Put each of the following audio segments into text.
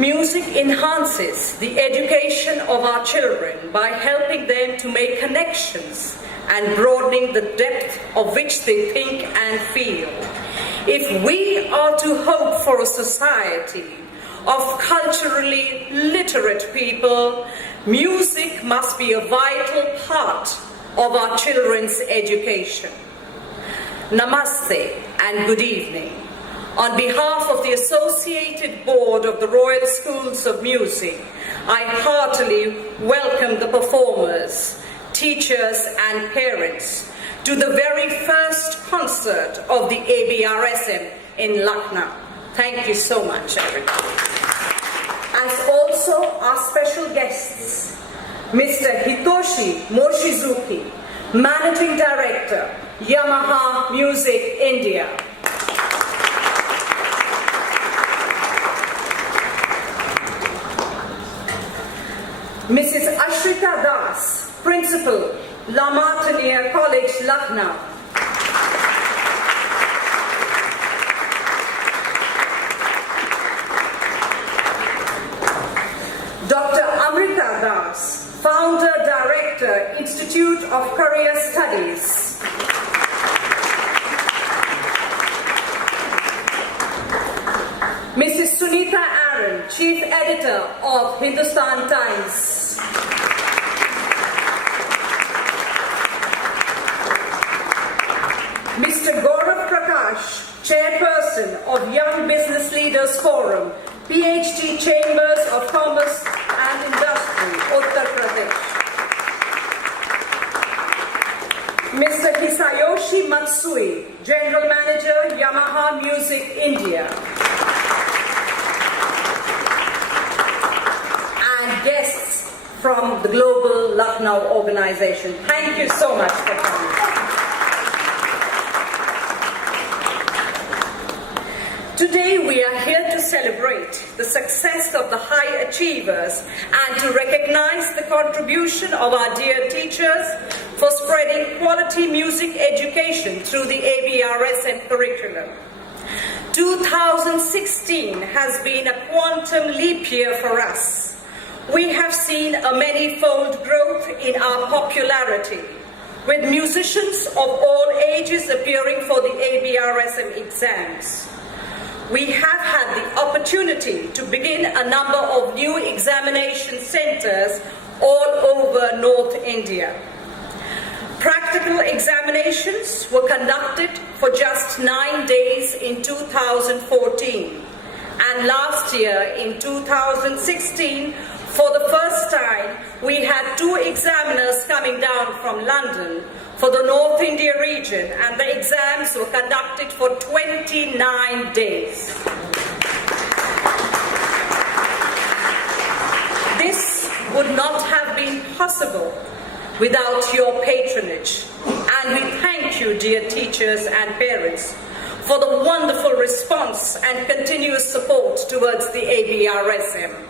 Music enhances the education of our children by helping them to make connections and broadening the depth of which they think and feel. If we are to hope for a society of culturally literate people, music must be a vital part of our children's education. Namaste and good evening. On behalf of the Associated Board of the Royal Schools of Music, I heartily welcome the performers, teachers and parents to the very first concert of the ABRSM in Lucknow. Thank you so much, everybody. As also our special guests, Mr. Hitoshi Mochizuki, Managing Director, Yamaha Music India. Mrs. Ashrita Das, Principal, La Martiniere College, Lucknow. Dr. Amrita Das, Founder, Director, Institute of Career Studies. Mrs. Sunita Aaron, Chief Editor of Hindustan Times. Mr. Gaurav Prakash, Chairperson of Young Business Leaders Forum, PhD Chambers of Commerce and Industry, Uttar Pradesh. Mr. Hisayoshi Matsui, General Manager, Yamaha Music India. And guests from the Global Lucknow organization. Thank you so much for coming. Today we are here to celebrate the success of the high achievers and to recognize the contribution of our dear teachers for spreading quality music education through the ABRSM curriculum. 2016 has been a quantum leap year for us. We have seen a many-fold growth in our popularity, with musicians of all ages appearing for the ABRSM exams. We have had the opportunity to begin a number of new examination centers all over North India. Practical examinations were conducted for just 9 days in 2014, and last year in 2016, for the first time, we had 2 examiners coming down from London for the North India region, and the exams were conducted for 29 days. This would not have been possible without your patronage, and we thank you, dear teachers and parents, for the wonderful response and continuous support towards the ABRSM.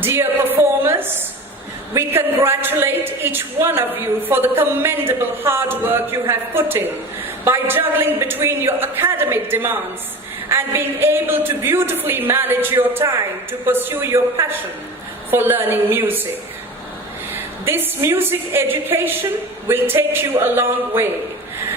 Dear performers, we congratulate each one of you for the commendable hard work you have put in by juggling between your academic demands and being able to beautifully manage your time to pursue your passion for learning music. This music education will take you a long way,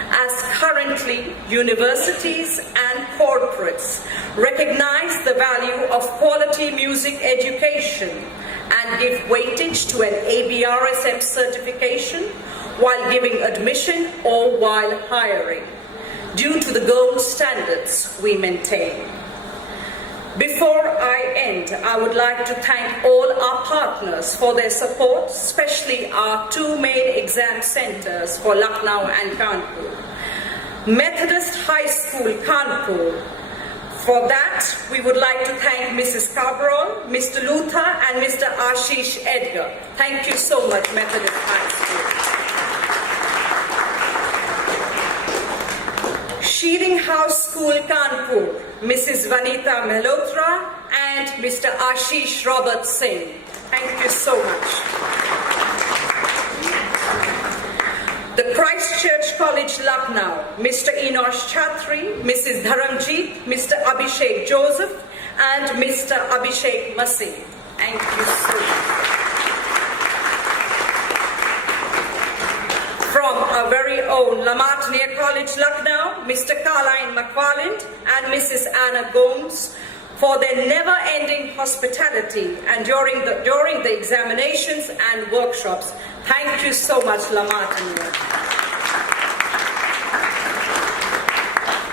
as currently universities and corporates recognize the value of quality music education and give weightage to an ABRSM certification while giving admission or while hiring, due to the gold standards we maintain. Before I end, I would like to thank all our partners for their support, especially our 2 main exam centers for Lucknow and Kanpur. Methodist High School, Kanpur. For that, we would like to thank Mrs. Cabral, Mr. Luther, and Mr. Ashish Edgar. Thank you so much, Methodist High School. Shearing House School, Kanpur, Mrs. Vanita Malhotra and Mr. Ashish Robert Singh. Thank you so much. The Christchurch College, Lucknow, Mr. Enosh Chatri, Mrs. Dharamjeet, Mr. Abhishek Joseph, and Mr. Abhishek Masi. Thank you so much. From our very own Lamartine College, Lucknow, Mr. Carline McFarland and Mrs. Anna Gomes, for their never-ending hospitality and during the examinations and workshops. Thank you so much, Lamartine.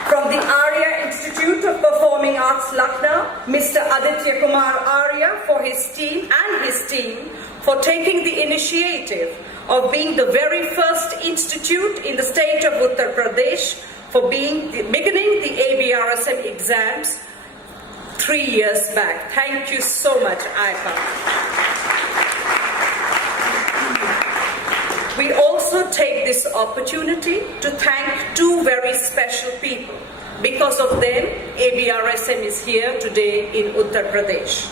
From the Arya Institute of Performing Arts, Lucknow, Mr. Aditya Kumar Arya for his team for taking the initiative of being the very first institute in the state of Uttar Pradesh for beginning the ABRSM exams 3 years back. Thank you so much, IPA. We also take this opportunity to thank two very special people. Because of them, ABRSM is here today in Uttar Pradesh.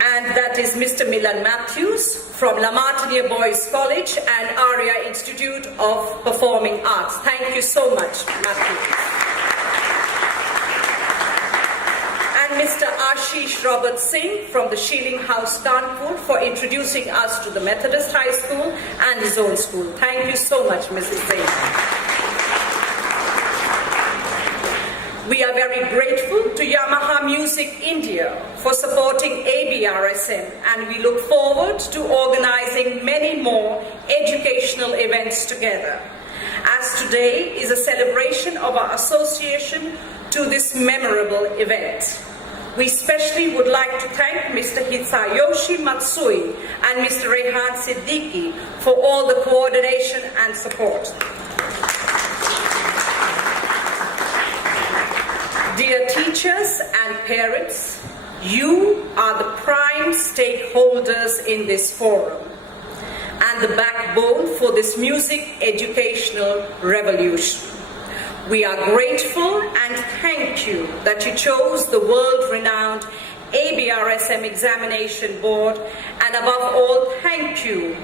And that is Mr. Milan Matthews from Lamartine Boys College and Arya Institute of Performing Arts. Thank you so much, Matthews. And Mr. Ashish Robert Singh from the Shilling House, Kanpur, for introducing us to the Methodist High School and his own school. Thank you so much, Mrs. Singh. We are very grateful to Yamaha Music India for supporting ABRSM, and we look forward to organizing many more educational events together, as today is a celebration of our association to this memorable event. We especially would like to thank Mr. Hisayoshi Matsui and Mr. Rehan Siddiqui for all the coordination and support. Dear teachers and parents, you are the prime stakeholders in this forum and the backbone for this music educational revolution. We are grateful and thank you that you chose the world-renowned ABRSM Examination Board, and above all, thank you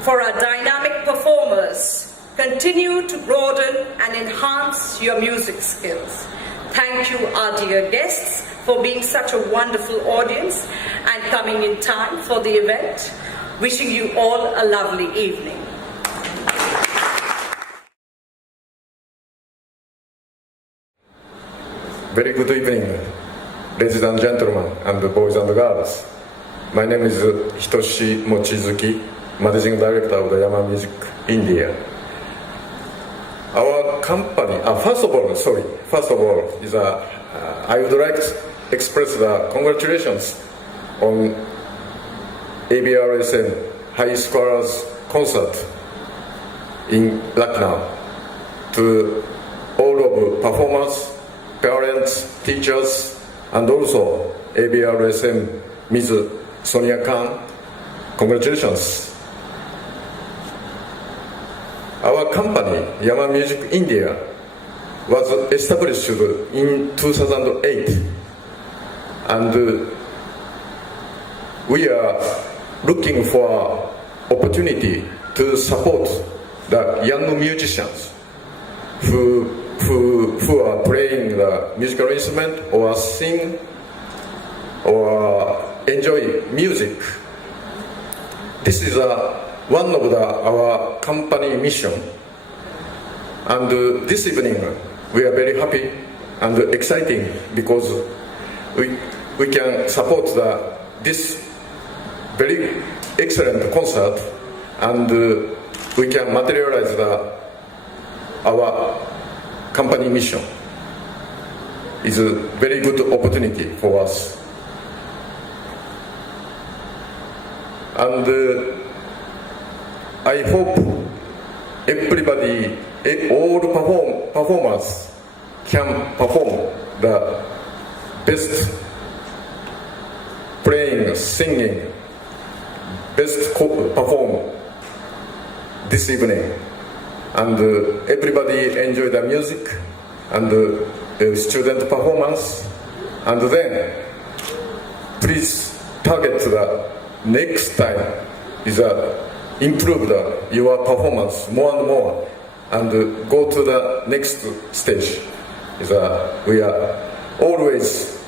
for our dynamic performers. Continue to broaden and enhance your music skills. Thank you, our dear guests, for being such a wonderful audience and coming in time for the event. Wishing you all a lovely evening. Very good evening, ladies and gentlemen, and boys and girls. My name is Hitoshi Mochizuki, Managing Director of the Yamaha Music India. Our company, first of all, is I would like to express the congratulations on ABRSM High Scholars Concert in Lucknow to all of performers, parents, teachers, and also ABRSM Ms. Sonia Khan. Congratulations. Our company, Yamaha Music India, was established in 2008, and we are looking for opportunity to support the young musicians who are playing the musical instrument or sing or enjoy music. This is one of our company mission, and this evening we are very happy and exciting because we can support this very excellent concert, and we can materialize our company mission. It's a very good opportunity for us. And I hope everybody, all performers can perform the best playing, singing, best perform this evening. And everybody enjoy the music and student performance. And then please target the next time is improve your performance more and more, and go to the next stage. We are always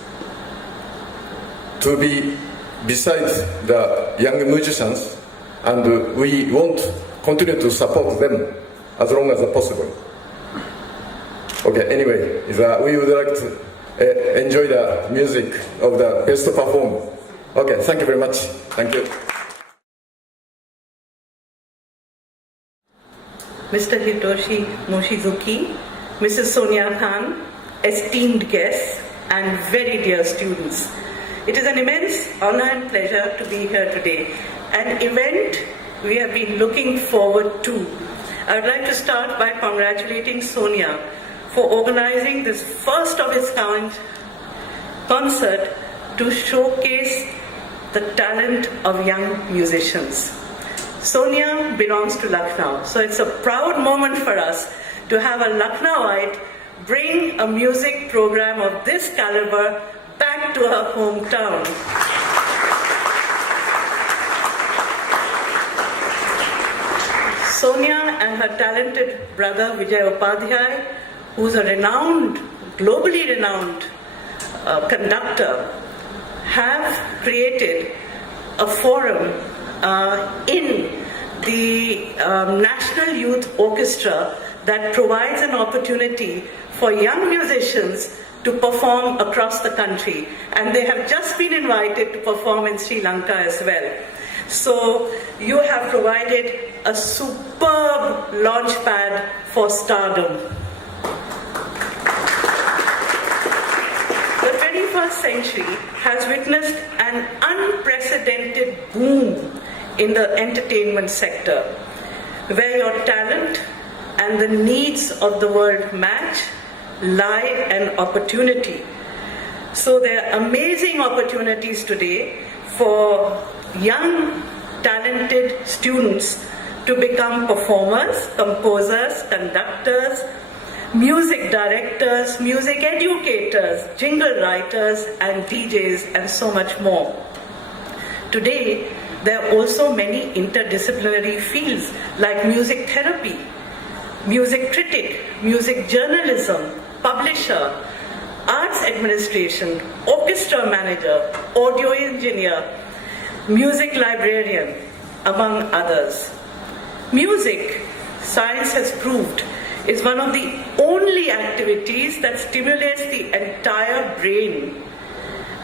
to be beside the young musicians, and we want continue to support them as long as possible. Okay, anyway, we would like to enjoy the music of the best performer. Okay, thank you very much. Thank you. Mr. Hitoshi Mochizuki, Mrs. Sonia Khan, esteemed guests, and very dear students. It is an immense honor and pleasure to be here today, an event we have been looking forward to. I would like to start by congratulating Sonia for organizing this first of its kind concert to showcase the talent of young musicians. Sonia belongs to Lucknow, so it's a proud moment for us to have a Lucknowite bring a music program of this caliber back to her hometown. Sonia and her talented brother Vijay Upadhyay, who's a globally renowned conductor, have created a forum in the National Youth Orchestra that provides an opportunity for young musicians to perform across the country, and they have just been invited to perform in Sri Lanka as well. So you have provided a superb launchpad for stardom. The 21st century has witnessed an unprecedented boom in the entertainment sector, where your talent and the needs of the world match, lie an opportunity. So there are amazing opportunities today for young, talented students to become performers, composers, conductors, music directors, music educators, jingle writers, and DJs, and so much more. Today, there are also many interdisciplinary fields like music therapy, music critic, music journalism, publisher, arts administration, orchestra manager, audio engineer, music librarian, among others. Music, science has proved, is one of the only activities that stimulates the entire brain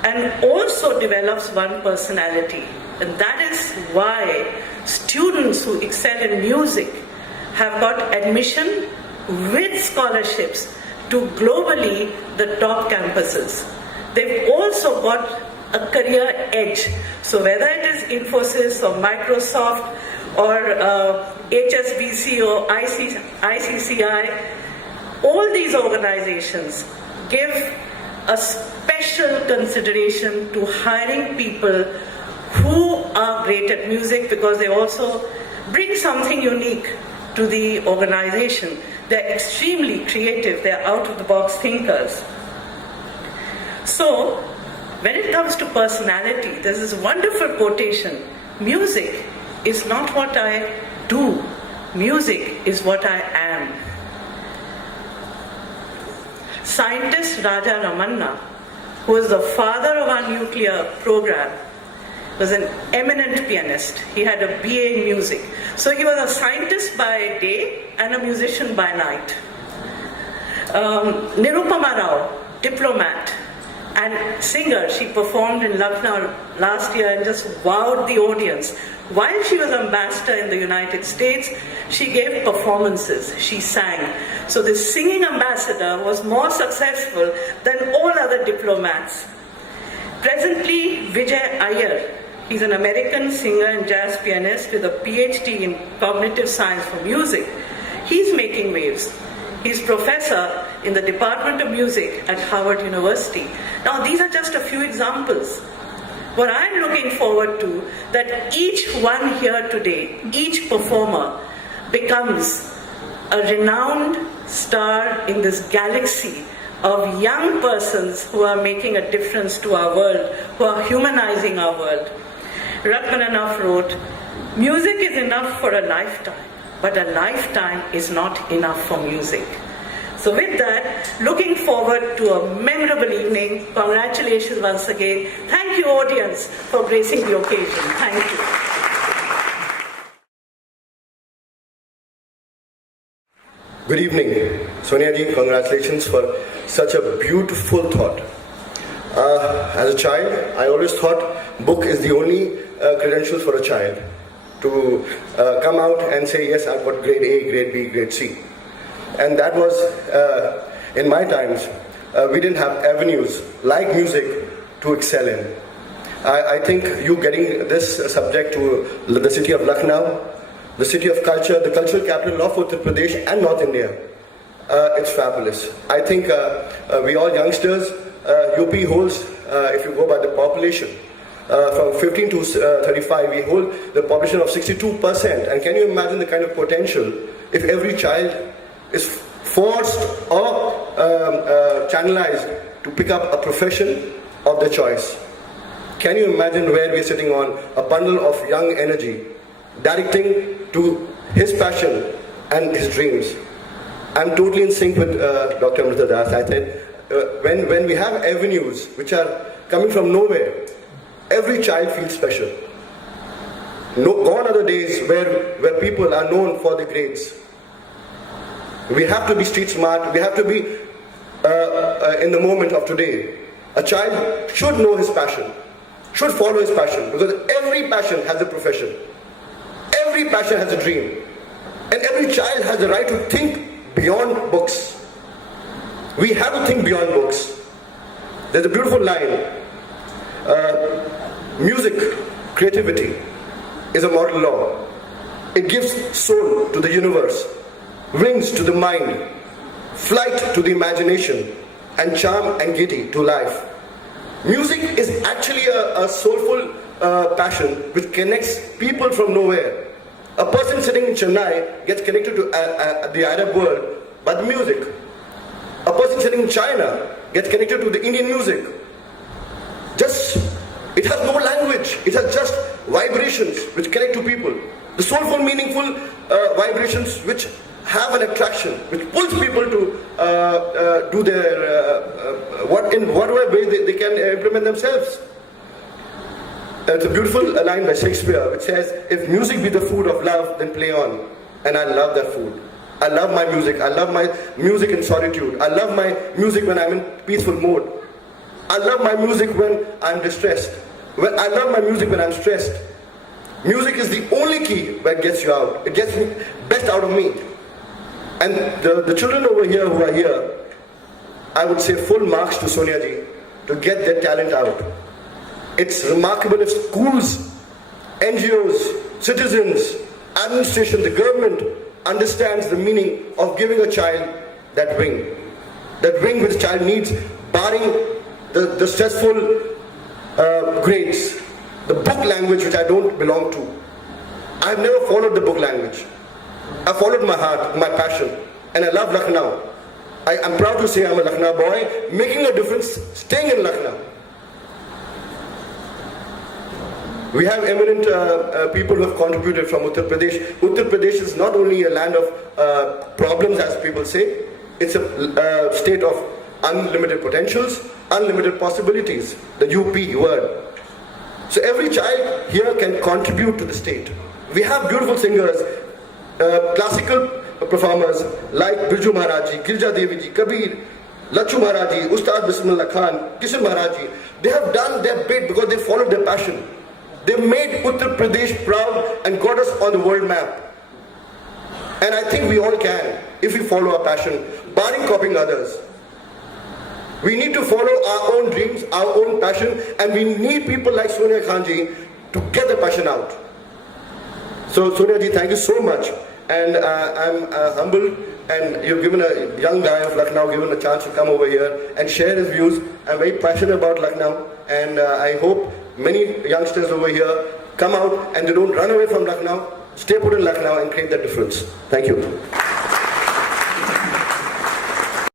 and also develops one personality. And that is why students who excel in music have got admission with scholarships to globally the top campuses. They've also got a career edge. So whether it is Infosys or Microsoft or HSBC or ICCI, all these organizations give a special consideration to hiring people who are great at music, because they also bring something unique to the organization. They're extremely creative, they're out-of-the-box thinkers. So, when it comes to personality, there's this wonderful quotation: music is not what I do, music is what I am. Scientist Raja Ramanna, who is the father of our nuclear program, was an eminent pianist. He had a BA in music. So he was a scientist by day and a musician by night. Nirupama Rao, diplomat and singer. She performed in Lucknow last year and just wowed the audience. While she was ambassador in the United States, she gave performances, she sang. So this singing ambassador was more successful than all other diplomats. Presently, Vijay Iyer, he's an American singer and jazz pianist with a PhD in cognitive science for music. He's making waves. He's professor in the Department of Music at Harvard University. Now, these are just a few examples. What I'm looking forward to, that each one here today, each performer, becomes a renowned star in this galaxy of young persons who are making a difference to our world, who are humanizing our world. Rachmaninoff wrote, "Music is enough for a lifetime, but a lifetime is not enough for music." So with that, looking forward to a memorable evening. Congratulations once again. Thank you, audience, for gracing the occasion. Thank you. Good evening. Sonia ji, congratulations for such a beautiful thought. As a child, I always thought book is the only credential for a child to come out and say, yes, I've got grade A, grade B, grade C. And that was, in my times, we didn't have avenues like music to excel in. I think you getting this subject to the city of Lucknow, the city of culture, the cultural capital of Uttar Pradesh and North India, it's fabulous. I think we all youngsters, UP holds, if you go by the population, from 15 to 35, we hold the population of 62%. And can you imagine the kind of potential if every child is forced or channelized to pick up a profession of their choice? Can you imagine where we're sitting on a bundle of young energy, directing to his passion and his dreams? I'm totally in sync with Dr. Amrita Das. I said, when we have avenues which are coming from nowhere, every child feels special. Gone are the days where people are known for the grades. We have to be street smart, we have to be in the moment of today. A child should know his passion, should follow his passion, because every passion has a profession. Every passion has a dream. And every child has the right to think beyond books. We have to think beyond books. There's a beautiful line. Music, creativity is a moral law. It gives soul to the universe, wings to the mind, flight to the imagination, and charm and gaiety to life. Music is actually a soulful passion which connects people from nowhere. A person sitting in Chennai gets connected to the Arab world by the music. A person sitting in China gets connected to the Indian music. It has no language. It has just vibrations which connect to people. The soulful, meaningful vibrations which have an attraction, which pulls people to do their in whatever way they can implement themselves. It's a beautiful line by Shakespeare which says, if music be the food of love, then play on. And I love that food. I love my music. I love my music in solitude. I love my music when I'm in peaceful mode. I love my music when I'm distressed. I love my music when I'm stressed. Music is the only key that gets you out. It gets me best out of me. And the children over here who are here, I would say full marks to Sonia ji to get their talent out. It's remarkable if schools, NGOs, citizens, administration, the government understands the meaning of giving a child that wing. That wing which child needs, barring the stressful grades, the book language which I don't belong to. I've never followed the book language. I followed my heart, my passion, and I love Lucknow. I'm proud to say I'm a Lucknow boy, making a difference, staying in Lucknow. We have eminent people who have contributed from Uttar Pradesh. Uttar Pradesh is not only a land of problems, as people say, it's a state of unlimited potentials, unlimited possibilities, the UP word. So every child here can contribute to the state. We have beautiful singers, classical performers like Birju Maharaj ji, Girja Devi ji, Kabir, Lachu Maharaj ji, Ustad Bismillah Khan, Kishan Maharaj ji. They have done their bit because they followed their passion. They made Uttar Pradesh proud and got us on the world map. And I think we all can, if we follow our passion, barring copying others. We need to follow our own dreams, our own passion, and we need people like Sonia Khan ji to get the passion out. So Sonia ji, thank you so much. And I'm humbled, and you've given a young guy of Lucknow given a chance to come over here and share his views. I'm very passionate about Lucknow, and I hope many youngsters over here come out and they don't run away from Lucknow, stay put in Lucknow and create that difference. Thank you.